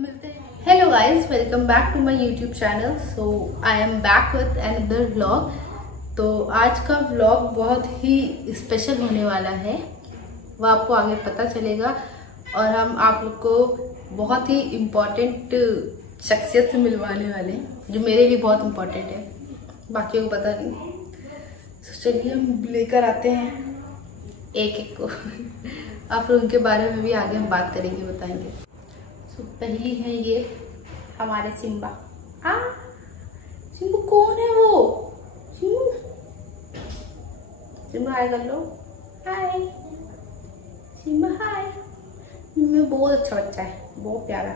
मिलते हैं। Hello guys, welcome back to my YouTube channel. So I am back with another vlog. तो आज का व्लॉग बहुत ही स्पेशल होने वाला है, वो आपको आगे पता चलेगा। और हम आप लोग को बहुत ही इम्पोर्टेंट शख्सियत से मिलवाने वाले हैं, जो मेरे लिए बहुत इम्पोर्टेंट है, बाकियों को पता नहीं। तो चलिए हम लेकर आते हैं एक एक को और फिर उनके बारे में भी आगे हम बात करेंगे, बताएंगे। तो पहली है ये हमारे सिम्बा। सिम्बू कौन है वो? सिम्बू, सिम्बा हाय कर लो। हाय सिम्बा, हाय। मैं बहुत अच्छा बच्चा है, बहुत प्यारा।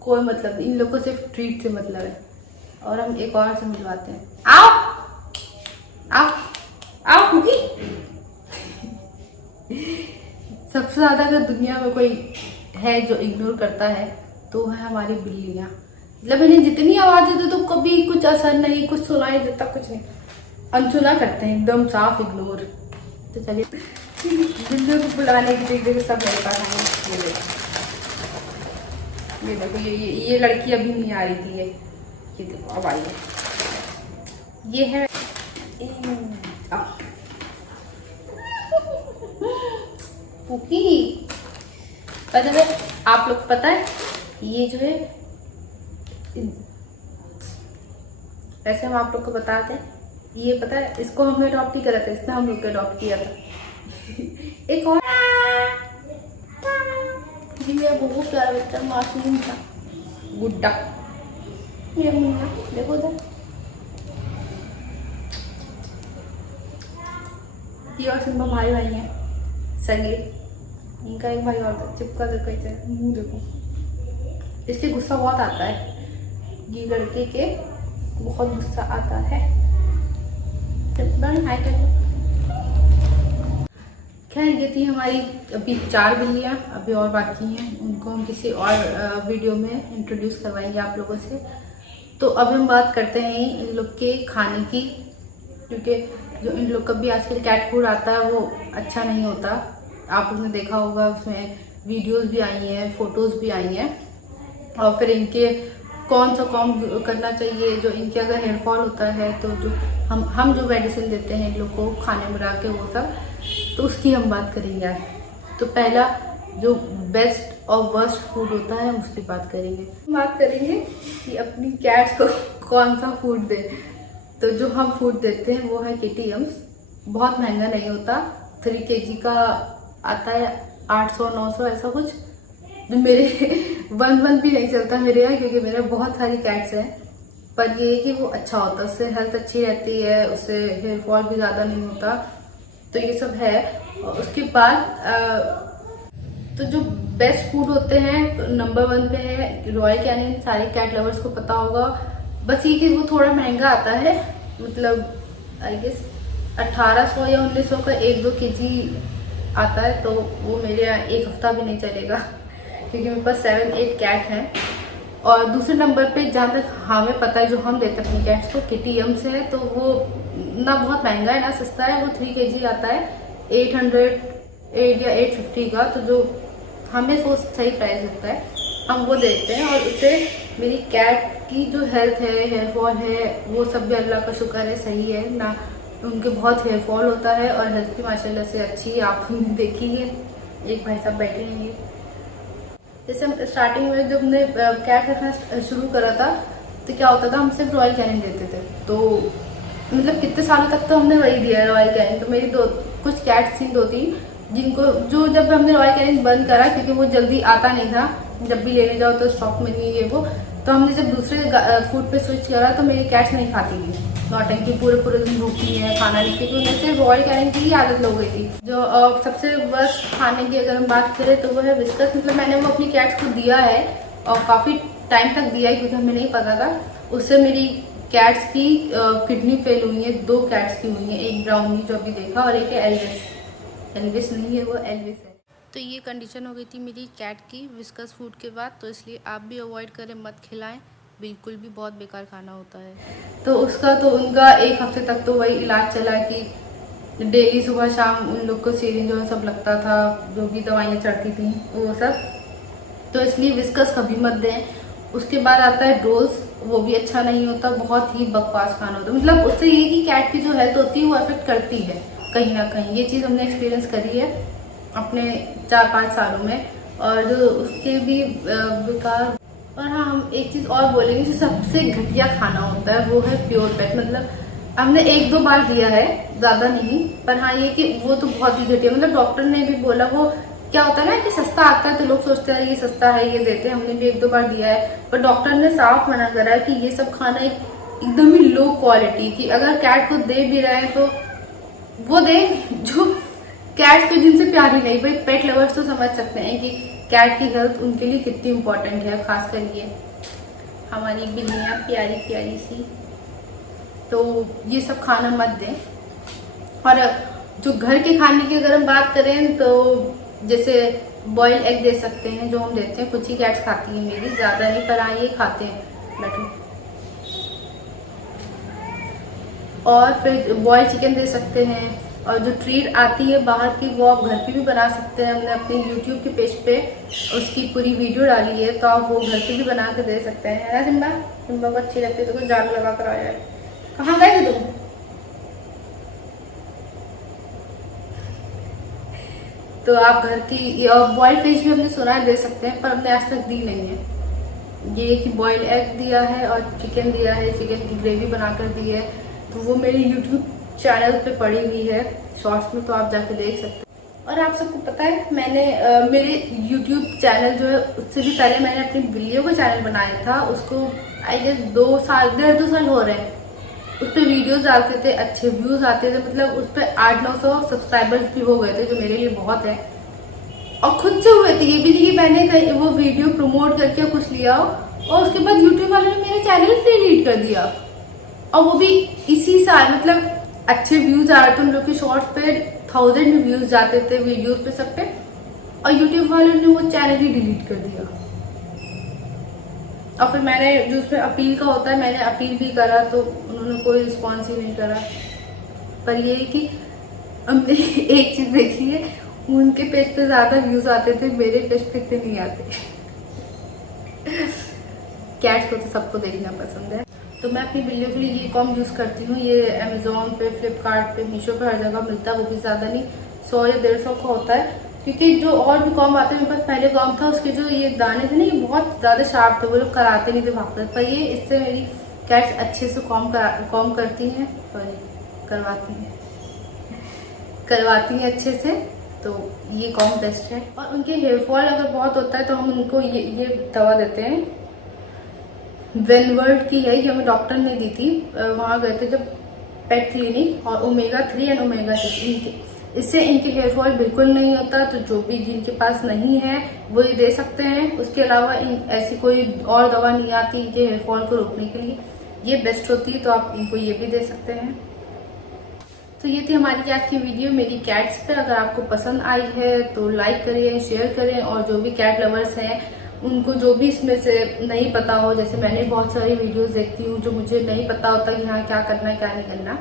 कोई मतलब इन लोगों को सिर्फ ट्रीट से मतलब है। और हम एक और से मिलवाते हैं। आओ आओ आओ कुकी। सबसे ज्यादा अगर दुनिया में कोई है जो इग्नोर करता है तो है हमारी बिल्लियाँ। मतलब इन्हें जितनी आवाज देते तो कभी कुछ असर नहीं, कुछ सुनाई देता, कुछ नहीं, अनसुना करते हैं, एकदम साफ इग्नोर। तो चलिए बिल्लियों को बुलाने की देखिए सब मेरे पास आएंगे। ये देखो, ये लड़की अभी नहीं आ रही थी, ये देखो अब आई है। ये है कुकी। पता है आप लोग, पता है ये जो है, वैसे हम आप लोग को बताते हैं, ये पता है इसको हमने अडॉप्ट ही करा था, इसने हम लोग को अडॉप्ट किया था। एक और ये बहुत प्यारा बच्चा, मासूम था, गुड्डा। ये मुन्ना देखो उधर। ये और सिम्बा भाई भाई हैं सगे। इनका एक भाई और था, चिपका देखो, मुंह देखो। इसके गुस्सा बहुत आता है, ये लड़के के बहुत गुस्सा आता है। खैर ये थी हमारी अभी 4 बिल्लियाँ, अभी और बाकी हैं, उनको हम किसी और वीडियो में इंट्रोड्यूस करवाएंगे आप लोगों से। तो अब हम बात करते हैं इन लोग के खाने की, क्योंकि जो इन लोग का भी आजकल कैट फूड आता है वो अच्छा नहीं होता। आप लोगों ने देखा होगा, उसमें वीडियोस भी आई हैं, फोटोज भी आई हैं। और फिर इनके कौन सा काम करना चाहिए, जो इनके अगर हेयर फॉल होता है तो जो हम जो मेडिसिन देते हैं इन लोग को खाने में डाल के, वो सब, तो उसकी हम बात करेंगे आज। तो पहला जो बेस्ट और वर्स्ट फूड होता है उसकी बात करेंगे कि अपनी कैट्स को कौन सा फूड दे। तो जो हम फूड देते हैं वो है केटीएम्स। बहुत महंगा नहीं होता, 3 kg का आता है, 800-900 ऐसा कुछ। जो मेरे 1 भी नहीं चलता मेरे यहाँ, क्योंकि मेरे बहुत सारी कैट्स हैं। पर ये है कि वो अच्छा होता है, उससे हेल्थ अच्छी रहती है, उससे हेयर फॉल भी ज़्यादा नहीं होता। तो ये सब है। और उसके बाद तो जो बेस्ट फूड होते हैं, तो नंबर 1 पे है रॉयल कैनिन। सारे कैट लवर्स को पता होगा। बस ये कि वो थोड़ा महंगा आता है, मतलब आई गेस 1800 या 1900 का 1-2 kg आता है। तो वो मेरे यहाँ 1 हफ्ता भी नहीं चलेगा, क्योंकि मेरे पास 7-8 कैट हैं। और दूसरे नंबर पे जहाँ तक हमें पता है, जो हम देते हैं अपनी कैट्स को, केटीएम्स है। तो वो ना बहुत महंगा है ना सस्ता है, वो 3 kg आता है 800 या 850 का। तो जो हमें सही प्राइस लगता है हम वो देते हैं। और उससे मेरी कैट की जो हेल्थ है, हेयर फॉल है, वो सब भी अल्लाह का शुक्र है सही है ना। उनके बहुत हेयर फॉल होता है और हेल्थ भी माशाल्लाह से अच्छी है। आपने देखी है, एक भाई साहब बैठे हैं ये। जैसे हम स्टार्टिंग में जब हमने कैट रखना शुरू करा था, तो क्या होता था, हम सिर्फ रॉयल कैनिन देते थे। तो मतलब कितने सालों तक तो हमने वही दिया है, रॉयल कैनिन। तो मेरी कुछ कैट्स थी 2-3, जिनको जो जब हमने रॉयल कैनिन बंद करा, क्योंकि वो जल्दी आता नहीं था, जब भी लेने जाओ तो स्टॉक में नहीं है वो। तो हमने जब दूसरे फूड पे स्विच करा तो मेरी कैट्स नहीं खाती थी, नौटंकी पूरे दिन भूखी है, खाना नहीं, क्योंकि उन्हें सिर्फ रॉयल कैनिन की ही आदत लग गई थी। जो सबसे वर्स्ट खाने की अगर हम बात करें तो वो है विस्कस। मतलब मैंने वो अपनी कैट्स को दिया है और काफी टाइम तक दिया है, क्योंकि हमें नहीं पता था। उससे मेरी कैट्स की किडनी फेल हुई है, 2 कैट्स की हुई है, एक ब्राउनी जो अभी देखा, और एक है एल्विस नहीं है, वो एल्विस है। तो ये कंडीशन हो गई थी मेरी कैट की विस्कस फूड के बाद। तो इसलिए आप भी अवॉइड करें, मत खिलाएं, बिल्कुल भी बहुत बेकार खाना होता है। तो उसका तो उनका 1 हफ्ते तक तो वही इलाज चला कि डेली सुबह शाम उन लोग को सिरिंज और सब लगता था, जो भी दवाइयाँ चढ़ती थी वो सब। तो इसलिए विस्कस कभी मत दें। उसके बाद आता है डोल्स, वो भी अच्छा नहीं होता, बहुत ही बकवास खाना होता है। मतलब उससे ये कि कैट की जो हेल्थ होती है वो अफेक्ट करती है कहीं ना कहीं। ये चीज़ हमने एक्सपीरियंस करी है अपने 4-5 सालों में। और जो उसके भी बेकार। और हाँ, हम एक चीज़ और बोलेंगे, जो सबसे घटिया खाना होता है वो है प्योर पेट। मतलब हमने 1-2 बार दिया है, ज़्यादा नहीं, पर हाँ ये कि वो तो बहुत ही घटिया। मतलब डॉक्टर ने भी बोला, वो क्या होता है ना कि सस्ता आता है तो लोग सोचते हैं ये सस्ता है ये देते हैं। हमने भी 1-2 बार दिया है, पर डॉक्टर ने साफ मना करा है कि ये सब खाना एकदम ही लो क्वालिटी की, अगर कैट को दे भी रहे हैं तो वो दे जो कैट को जिनसे प्यार ही नहीं। भाई पेट लवर्स तो समझ सकते हैं कि कैट की हेल्थ उनके लिए कितनी इम्पोर्टेंट है, खासकर ये हमारी बिल्लियाँ प्यारी प्यारी सी। तो ये सब खाना मत दें। और जो घर के खाने की अगर हम बात करें तो जैसे बॉइल्ड एग दे सकते हैं, जो हम देते हैं। कुछ ही कैट्स खाती है मेरी, ज्यादा नहीं, पर हाँ ये खाते हैं बैठो। और फिर बॉइल्ड चिकन दे सकते हैं। और जो ट्रीट आती है बाहर की वो आप घर पे भी बना सकते हैं। हमने अपने YouTube के पेज पे उसकी पूरी वीडियो डाली है, तो आप वो घर पे भी बना के दे सकते हैं, है ना सिम्बा? सिम्बा को अच्छी लगती है तो कुछ जाल लगा कर आया है। कहाँ गए थे तुम? तो आप घर की बॉइल्ड फिश भी हमने सुना है दे सकते हैं, पर हमने आज तक दी नहीं है। ये कि बॉइल्ड एग दिया है और चिकन दिया है, चिकन की ग्रेवी बनाकर दी है। तो वो मेरे YouTube चैनल पे पड़ी हुई है शॉर्ट्स में, तो आप जाके देख सकते हैं। और आप सबको पता है मैंने मेरे YouTube चैनल जो है उससे भी पहले मैंने अपनी बिल्लियों का चैनल बनाया था। उसको आई गेस 2 साल 1.5-2 साल हो रहे हैं। उस पर वीडियोज आते थे, अच्छे व्यूज आते थे। मतलब उस पर 800-900 सब्सक्राइबर्स भी हो गए थे, जो मेरे लिए बहुत है। और खुद से हुए थे, ये भी नहीं कि मैंने वो वीडियो प्रमोट करके कुछ लिया हो। और उसके बाद यूट्यूब वालों ने मेरे चैनल डिलीट कर दिया, और वो भी इसी साल। मतलब अच्छे व्यूज आ रहे थे उन लोग के शॉर्ट्स पे, 1000 में व्यूज जाते थे वीडियोस पे सब पे, और यूट्यूब वालों ने वो चैनल ही डिलीट कर दिया। और फिर मैंने जो उसमें अपील का होता है, मैंने अपील भी करा तो उन्होंने कोई रिस्पॉन्स ही नहीं करा। पर ये है कि हमने एक चीज देखी है, उनके पेज पे ज्यादा व्यूज आते थे, मेरे पेज पे इतने नहीं आते। कैट को तो सबको देखना पसंद है। तो मैं अपनी बिल्लियों के लिए ये कॉम यूज करती हूँ। ये अमेजोन पे, फ्लिपकार्ट पे, मीशो पे हर जगह मिलता है। वो भी ज्यादा नहीं, 100 या 150 का होता है। क्योंकि जो और भी कॉम आते हैं, मेरे पास पहले कॉम था, उसके जो ये दाने थे ना, ये बहुत ज्यादा शार्प थे, वो लोग कराते नहीं थे भागते। पर ये इससे मेरी कैट्स अच्छे से कॉम करती हैं, सॉरी करवाती हैं अच्छे से। तो ये कॉम बेस्ट है। और उनके हेयर फॉल अगर बहुत होता है तो हम उनको ये दवा देते हैं, वेनवर्ल्ड की है, ये हमें डॉक्टर ने दी थी। वहां गए थे जब पेट क्लिनिक, और omega-3 एंड omega-6 इससे इनके हेयर फॉल बिल्कुल नहीं होता। तो जो भी जिनके पास नहीं है वो ये दे सकते हैं। उसके अलावा ऐसी कोई और दवा नहीं आती इनके हेयर फॉल को रोकने के लिए, ये बेस्ट होती है। तो आप इनको ये भी दे सकते हैं। तो ये थी हमारी आज की वीडियो मेरी कैट्स पे। अगर आपको पसंद आई है तो लाइक करें, शेयर करें। और जो भी कैट लवर्स हैं उनको जो भी इसमें से नहीं पता हो, जैसे मैंने बहुत सारी वीडियोस देखती हूँ जो मुझे नहीं पता होता कि हाँ क्या करना है क्या नहीं करना,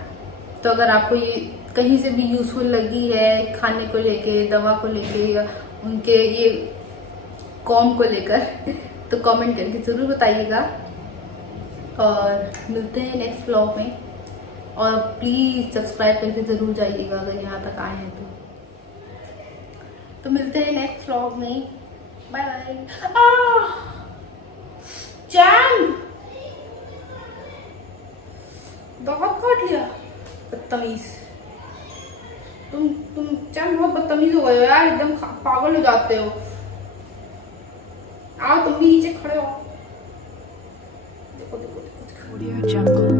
तो अगर आपको ये कहीं से भी यूजफुल लगी है खाने को लेके, दवा को लेके, या उनके ये कॉम को लेकर तो कमेंट करके जरूर बताइएगा। और मिलते हैं नेक्स्ट व्लॉग में। और प्लीज सब्सक्राइब करके जरूर जाइएगा अगर यहाँ तक आए हैं तो मिलते हैं नेक्स्ट व्लॉग में। Bye bye. चैन बहुत काट लिया, बदतमीज। तुम चैन बहुत बदतमीज हो गए हो यार, एकदम पागल हो जाते हो। आओ तुम भी नीचे खड़े हो। देखो देखो देखो, देखो।